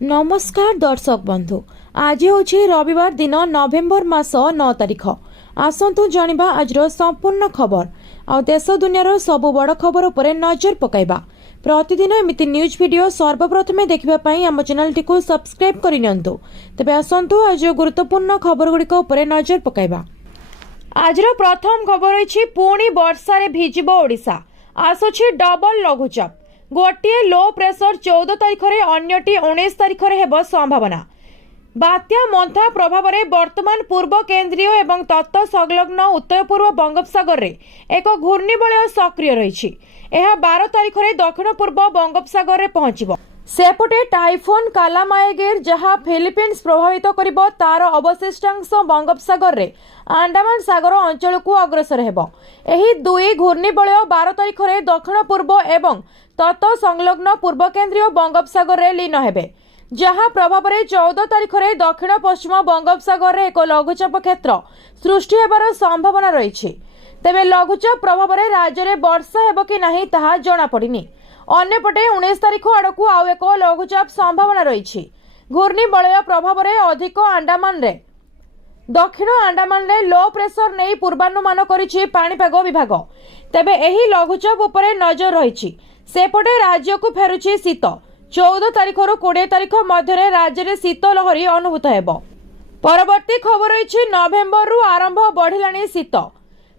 नमस्कार दर्शक बंधु, आज हूँ रविवार दिन नवेम्बर मास 9 तारिख। आसतु जानिबा आजर संपूर्ण खबर आ देश दुनियार सबु बड़ खबर उपरे नजर पकाइबा। प्रतिदिन एमिति न्यूज वीडियो सर्वप्रथमे देखिबा पई आम चैनल टी को सब्सक्राइब करि नियंतु। तबे आसतु आज गुरुत्वपूर्ण खबर गुड़िक उपरे नजर पकाइबा। आजर प्रथम खबर अछि पुणी वर्षा रे भिजिबो ओडिशा। आसुछि डबल लघुचाप। गोटे लो प्रेशर 14 तारिख में अन्यटी 19 तारिख में हेब संभावना। बात्या मंथा प्रभाव में वर्तमान पूर्व केन्द्रीय एवं तत् संलग्न उत्तर पूर्व बंगोपसागर रे एक घूर्णिबलय सक्रिय रही। 12 तारिख में दक्षिण पूर्व बंगोपसागर रे पहुंचब। सेपटे टाइफोन कालामायगेर जहाँ फिलिपीन्स प्रभावित करिबो तार अवशिष्टांश बंगोपसागर रे अंडमान सागर अंचल को अग्रसर हेब। एही दुई घूर्णिबलय 12 तारिख में दक्षिण पूर्व एवं तत् संलग्न पूर्व केन्द्रीय बंगोपसागर रे लीन हेबे, जहाँ प्रभाव में 14 तारिख में दक्षिण पश्चिम बंगोपसागर रे एक लघुचाप क्षेत्र सृष्टि हेबार संभावना रही। तेबे लघुचाप प्रभाव में राज्य में वर्षा हेब कि नहीं ताहा जणा पड़िनी। अन्यपटे 19 तारिख आड़कू आउ एक लघुचाप संभावना रही। घूर्णिबलय प्रभाव में अधिक अंडमान रे दक्षिण अंडमान रे लो प्रेशर नहीं पूर्वानुमान करिछि पाणीपाग विभाग। तेबे एही लघुचाप उपरे नजर रही। सेपटे राज्य को फेरुछि शीत। 14 तारिख रु 20 तारिख मध्य राज्य में शीत लहरी अनुभूत हेब। परवर्ती खबर रही नवेम्बर रु आरंभ बढ़िलानी शीत।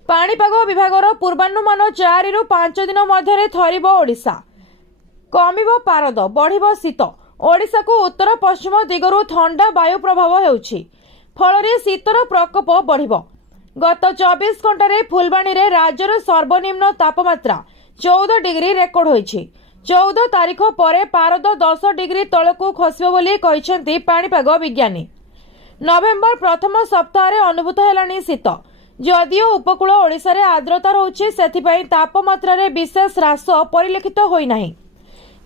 पाणीपाग विभागर पूर्वानुमान 4 रु 5 दिन मध्य थरिब ओडिशा। कमिब पारद, बढ़िब शीत। ओडिशा को उत्तर पश्चिम दिगरु ठंडा वायु प्रभाव हेउछि, फल शीतर प्रकोप बढ़िब। गत 24 घंटे फुलबाणी रे राज्यर सर्वनिम्न तापमात्रा 14 डिग्री रेकर्ड होइछि। 14 तारिख पर पारद 10 डिग्री तलकू खसिब बोली कहिसेंती पाणीपाग विज्ञानी। नवेम्बर प्रथम सप्ताह अनुभूत हेलानी शीत। जदियो उपकूल ओडिशा रे आर्द्रता रहुछि, सेथिपई तापमात्रा रे विशेष ह्रास परिलक्षित होई नाही।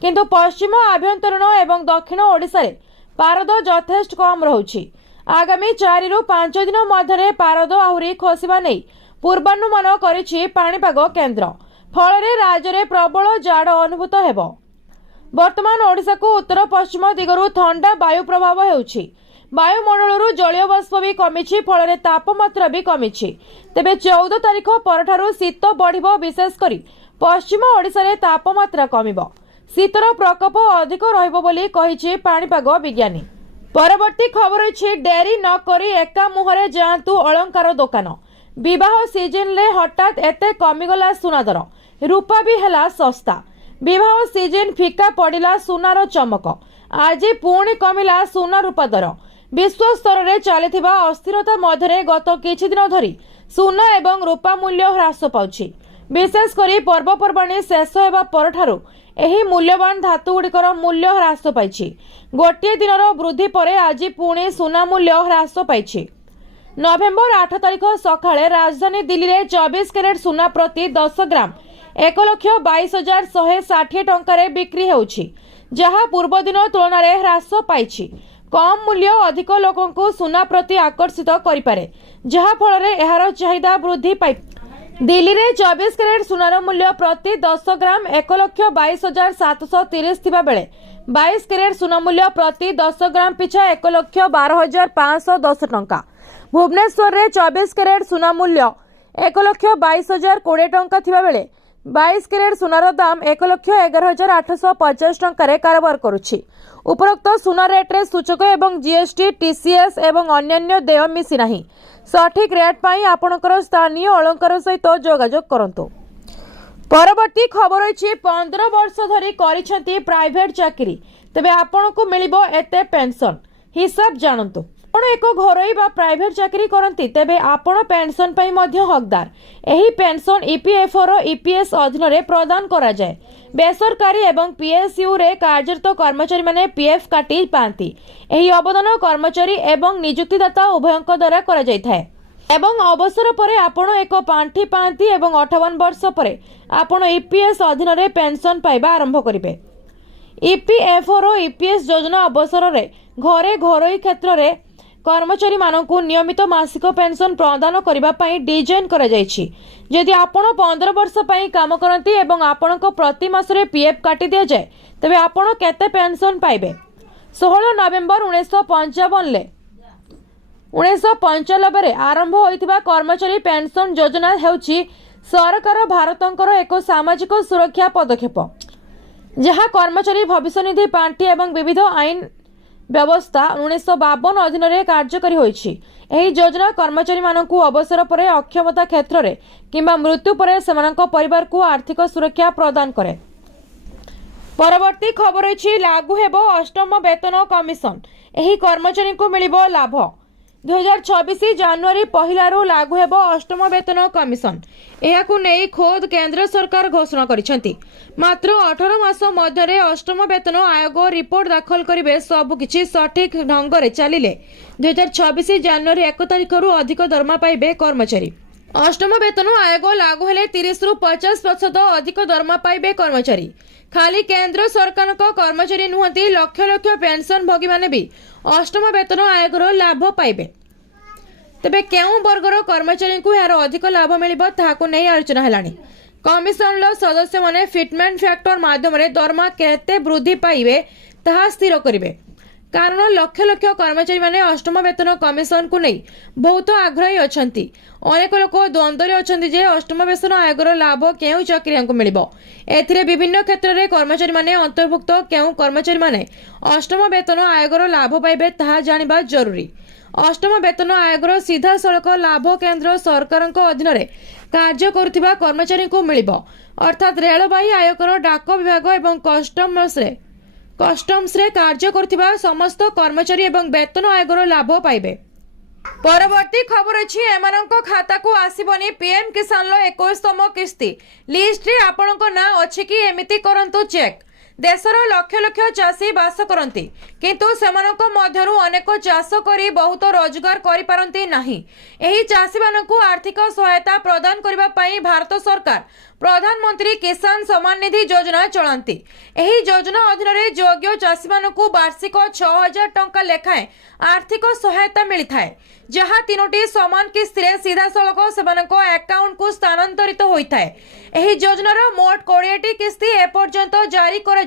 किंतु पश्चिम आभ्यंतरण एवं दक्षिण ओडिशा रे पारद यथेष्ट कम रहुछि। आगामी 4 रु 5 दिन मध्य पारद आहुरी खसिबा नै पूर्वानुमान करिछि पाणीपाग केन्द्र। फल राज्य में प्रबल जाड़ अनुभूत हेब। वर्तमान ओडिशा को उत्तर पश्चिम दिगरु ठंडा वायु प्रभाव हेउछि। वायुमंडल जलीय बाष्प भी कमिछि, फल तापमात्रा भी कमिछि। तेबे 14 तारिख परठारु शीत बढ़िब। विशेषकर पश्चिम ओडिशा रे तापमात्रा कमिब, शीतर प्रकोप अधिक रहिब बोली कहिछि पाणीपाग विज्ञानी। परवर्ती खबर अछि डेरी न करी एका मुहरे जांतु अलंकार दुकान। विवाह सीजन ले हठात एते कमिगला सुना दर। रूपा भी हेला सस्ता। विवाह सीजन फिका पड़िला सुनार चमक। आज पुणी कमिला सुना रूपा दर। विश्व स्तर में चलिथिबा अस्थिरता मध्य गत किछि दिन धरी सुना एवं रूपा मूल्य ह्रास पाउछि। विशेषकर पर्वपर्वाणी शेष हेबा परठारु एही मूल्यवान धातु गुड़िकर मूल्य ह्रास पाइछि। गोटे दिनर वृद्धि पर आज पुणी सुना मूल्य ह्रास पाइछि। नवेम्बर 8 तारिख सकाळे राजधानी दिल्ली रे 24 कैरेट सुना प्रति 10 ग्राम 1,22,160 टंका बिक्री हेउछि, जहाँ पूर्व दिन तुलन में ह्रास पाइछि। कम मूल्य अधिक लोकंकु सुना प्रति आकर्षित करिपारे, जहाँ फल एहार चाहिदा वृद्धि पाइ। दिल्ली रे 24 कैरेट सुनार मूल्य प्रति 10 ग्राम 1,22,730 थिबा बेले 22 कैरेट सुना मूल्य प्रति 10 ग्राम पिछा 1,12,510 टंका। भुवनेश्वर रे 24 कैरेट सुना मूल्य 1,22,020 टंका थिबा बेले 22 कैरेट सुनार दाम 1,11,850 टंका कारोबार करुछि। उपरोक्त सुना रेट रे सूचक एवं जीएसटी, टीसीएस एवं अन्यान्य देय मिसी नाही। सठिक रेट पाई आपणकर स्थानीय अलंकार सहित जोगाजोग करंतु। परवर्ती खबर अछि 15 वर्ष धरी करिसेंती प्राइवेट चाकरी, तबे आपणको मिलिबो एते पेंशन। हिसाब जानंतु। आपण एक घरोई बा प्राइवेट चाकरी करंती, तेबे आपण पेंशन पाई मध्य हकदार। एही पेंशन ईपीएफओ रो ईपीएस अधीन रे प्रदान करा जाय। बेसरकारी एवं पीएसयू रे कार्यरत कर्मचारी माने पीएफ काटी पांती। एही अवदान कर्मचारी एवं नियुक्तिदाता उभयंक द्वारा करा जाय थाए। एवं अवसर परे आपण एक पांठी पांती एवं 58 वर्ष परे आपण ईपीएस अधीन रे पेंशन पाइबा आरंभ करिवे। ईपीएफओ रो ईपीएस योजना अवसर रे घरे घरोई क्षेत्र रे कर्मचारी मानकु नियमित मासिक पेंशन प्रदान करिबा पई डिजाइन करा जायछि। यदि आपण 15 वर्ष पई काम करंती एवं आपणको प्रति मासरे पीएफ काटी दिया जाय, तबे आपण केते पेंशन पाइबे। 16 नवेम्बर 1995 आरंभ होइतिबा कर्मचारी पेंशन योजना हेउची सरकार भारतंकर एक सामाजिक सुरक्षा पदक्षेप जहाँ कर्मचारी भविष्य निधि पांठी एवं विविध आईन व्यवस्था 1952 अधीन कार्यकारी होइछि। एही योजना कर्मचारी मानकु अवसर परे अक्षमता क्षेत्र रे किंबा मृत्यु परे सेमानक परिवार को आर्थिक सुरक्षा प्रदान करे। परवर्ती खबर अछि लागू हेबो अष्टम वेतन कमिशन। एही कर्मचारी को मिलिबो लाभ। 2026 जनवरी पहिलारू लागू हेबो अष्टम वेतन कमिशन। एहाकु नेई खोद केंद्र सरकार घोषणा करिसेंती। मात्र 18 मास मध्यरे अष्टम वेतन आयोग रिपोर्ट दाखल करिवे। सब किछि सठिक ढंग रे चलिले 2026 जनवरी 1 तारिख रु अधिक दरमा पाइबे कर्मचारी। अष्टम वेतन आयोग लागू हेले 30 रु 50% अधिक दरमा पाइबे कर्मचारी। खाली केंद्र सरकार को कर्मचारी नुहति लक्ष लक्ष पेंशन भोगी माने भी अष्टम वेतन आयोग लाभ पाइबे। तेबे केउ वर्गर कर्मचारी को यार अधिक लाभ मिलिबो ताहाको नै आलोचना हेलानी। कमिशन लो सदस्य माने फिटमेंट फैक्टर माध्यम रे दरमा केते वृद्धि पाइबे ताहा स्थिर करिवे। कारण लक्ष लक्ष कर्मचारी माने अष्टम वेतन कमिशन को नहीं बहुत आग्रही अछंती। अनेक लोक द्वंद्व अछंती जे अष्टम वेतन आयोगर लाभ केउ चाकरिया को मिलिबो। एथिरे विभिन्न क्षेत्र रे कर्मचारी माने अंतर्भुक्त केउ कर्मचारी माने अष्टम वेतन आयोगर लाभ पाइबे ताहा जानिबा जरूरी। अष्टम वेतन आयोगर सीधा सड़क लाभ केंद्र सरकार अधीन रे कार्य करुथिबा कर्मचारी को मिलिबो। अर्थात रेलवाई आयकर डाक विभाग एवं कस्टम्स रे कार्य करथिबा समस्त कर्मचारी एवं वेतन आयोगर लाभ पाइबे। परवर्ती खबर अछि एमानक खाता को आसीबनी पीएम किसान लो 21तम किस्ती। लिस्ट रे आपनक ना अछि कि एमिति करंतु चेक। देशर लक्ष लक्ष चाषी बास करती किंतु सेमानक मध्यरु अनेक चाष करी बहुत रोजगार करि पारंती नाही। एही चाषी मानकु आर्थिक सहायता प्रदान करिबा पई भारत सरकार प्रधानमंत्री किसान सम्मान निधि योजना चलांती। एही योजना अधीन रे योग्य चाषी मानकु वार्षिक 6000 टंका लेखाएं आर्थिक सहायता मिली थाए, जहाँ 3टी समान किस्ती रे सीधा सड़क सेमानक अकाउंट को स्थानांतरित होइथाए। एही योजनार मोट 20टी किस्ती एपर्यंत जारी करा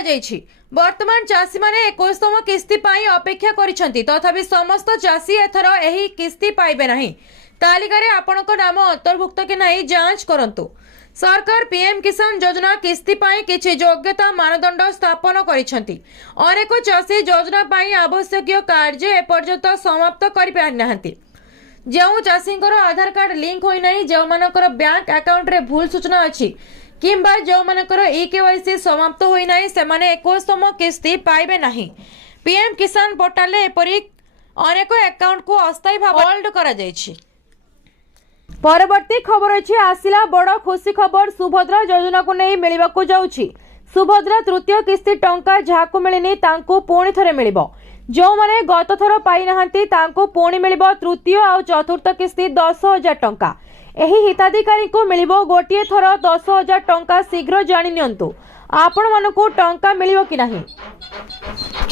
जाइछि। वर्तमान चाषी माने 21तम किस्ती पाई अपेक्षा करिसेंती। तथापि समस्त चाषी एथर एही किस्ती पाइबे नाही। तालिकारे आपनक नाम अंतर्भुक्त कि नहीं जांच करंतु। सरकार पीएम किसान योजना किस्ती पाई किछि योग्यता मानदंड स्थापन करिसेंती। अनेक चाषी योजना पाई आवश्यक कार्य एपर्यंत समाप्त करि पारि नाहंती। जेउ चाषींकर आधार कार्ड लिंक होई नाही, जेउ मानकर बैंक अकाउंट रे भूल सूचना अछि किंबा जेउ मानकर ईकेवाईसी समाप्त होई नाही सेमाने 21तम किस्ती पाइबे नाही। पीएम किसान पोर्टल रे एपरि अनेक अकाउंट को अस्थायी भाव होल्ड करा जायछि। परवर्ती खबर अछि आसिला बड़ खुशी खबर। सुभद्रा योजना को नहीं मिलिबाकू जाउछि। सुभद्रा तृतीय किस्ती टंका जाहाकू मिलिनी तांकू पुणी थरे मिलिबो। जो माने गत थर पाई नाहंती तांकू पुणी मिलिबो तृतीय आ चतुर्थ किस्ती 10,000 टंका। एही हिताधिकारी को मिलिबो गोटिए थर 10,000 टंका। शीघ्र जानि नियंतु आपण मानकू टंका मिलिबो कि नाही।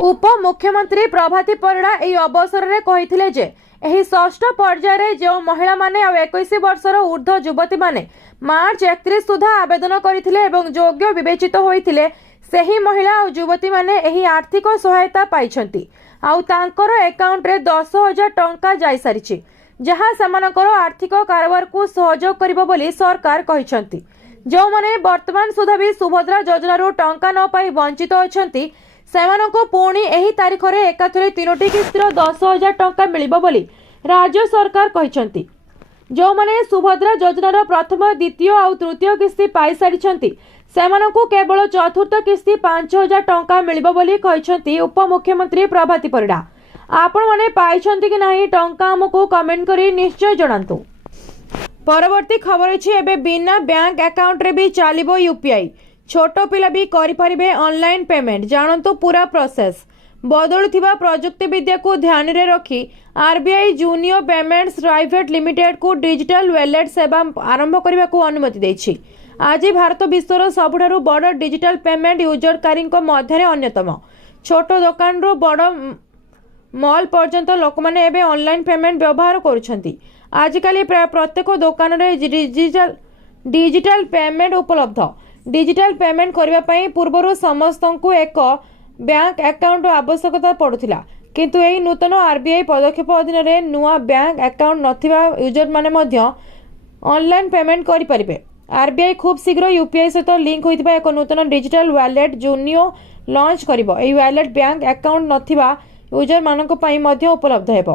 उप मुख्यमंत्री प्रभाती परिड़ा एही अवसर रे कहिथिले जे एही षष्ठ पर्याय रे जो महिला माने आ 21 वर्षर ऊर्ध्व युवती माने मार्च 31 सुधा आवेदन करिथिले एवं योग्य विवेचित होइथिले सेही महिला और युवती माने एही आर्थिक सहायता पाइछंती। आउ तांकर अकाउंट रे 10,000 टंका जाई सारिछि, जहां समानकर आर्थिक कारोबार को सहयोग करिबो बोली सरकार कहिछंती। जो माने वर्तमान सुधा भी सुभद्रा योजना रो टंका न पाई वंचित अछंती सेमानको पुणी एही तारीख रे एकाथरे 3टी किस्तीर 10,000 टंका मिलिबो बोली राज्य सरकार कहिछंती। जो माने सुभद्रा योजनार प्रथम द्वितीय और तृतीय किस्ती पाई सारिछंती सेमानको केवल चतुर्थ किस्ती 5,000 टंका मिलिबो बोली कहिछंती उप मुख्यमंत्री प्रभाती परिड़ा। आपण माने पाइछंती कि नाही टंका हमको कमेंट करी निश्चय जणांतु। परवर्ती खबर अछि एबे बिना बैंक अकाउंट रे भी चलिबो यूपीआई। छोट पिला भी करि परिबे ऑनलाइन पेमेंट। जानंतु पूरा प्रोसेस। बदलुथिबा प्रजुक्ति विद्या को ध्यान रे रखी RBI junior payments private limited को डिजिटल वॉलेट सेवा आरंभ करने को अनुमति देछि। आज भारत विश्वर सबुठारु बड़ डिजिटल पेमेंट यूजरकारी मध्य अन्यतम। छोट दुकान रो बड़ मॉल पर्यंत लोक माने एबे ऑनलाइन पेमेंट व्यवहार करुछंती। आजिकाली प्रत्येक दुकान रे डिजिटल पेमेंट उपलब्ध। डिजिटल पेमेंट करबा पई पूर्वरु समस्त को एक ବ୍ୟାଙ୍କ ଆକାଉଣ୍ଟ ଆବଶ୍ୟକତା ପଡୁଥିଲା, କିନ୍ତୁ ଏହି ନୂତନ ଆରବିଆଇ ପଦକ୍ଷେପ ଅଧୀନରେ ନୂଆ ବ୍ୟାଙ୍କ ଆକାଉଣ୍ଟ ନଥିବା ୟୁଜରମାନେ ମଧ୍ୟ ଅନଲାଇନ୍ ପେମେଣ୍ଟ କରିପାରିବେ। ଆରବିଆଇ ଖୁବ୍ ଶୀଘ୍ର ୟୁପିଆଇ ସହିତ ଲିଙ୍କ ହୋଇଥିବା ଏକ ନୂତନ ଡିଜିଟାଲ ୱାଲେଟ୍ ଜୁନିଓ ଲଞ୍ଚ କରିବ। ଏହି ୱାଲେଟ୍ ବ୍ୟାଙ୍କ ଆକାଉଣ୍ଟ ନଥିବା ୟୁଜରମାନଙ୍କ ପାଇଁ ମଧ୍ୟ ଉପଲବ୍ଧ ହେବ।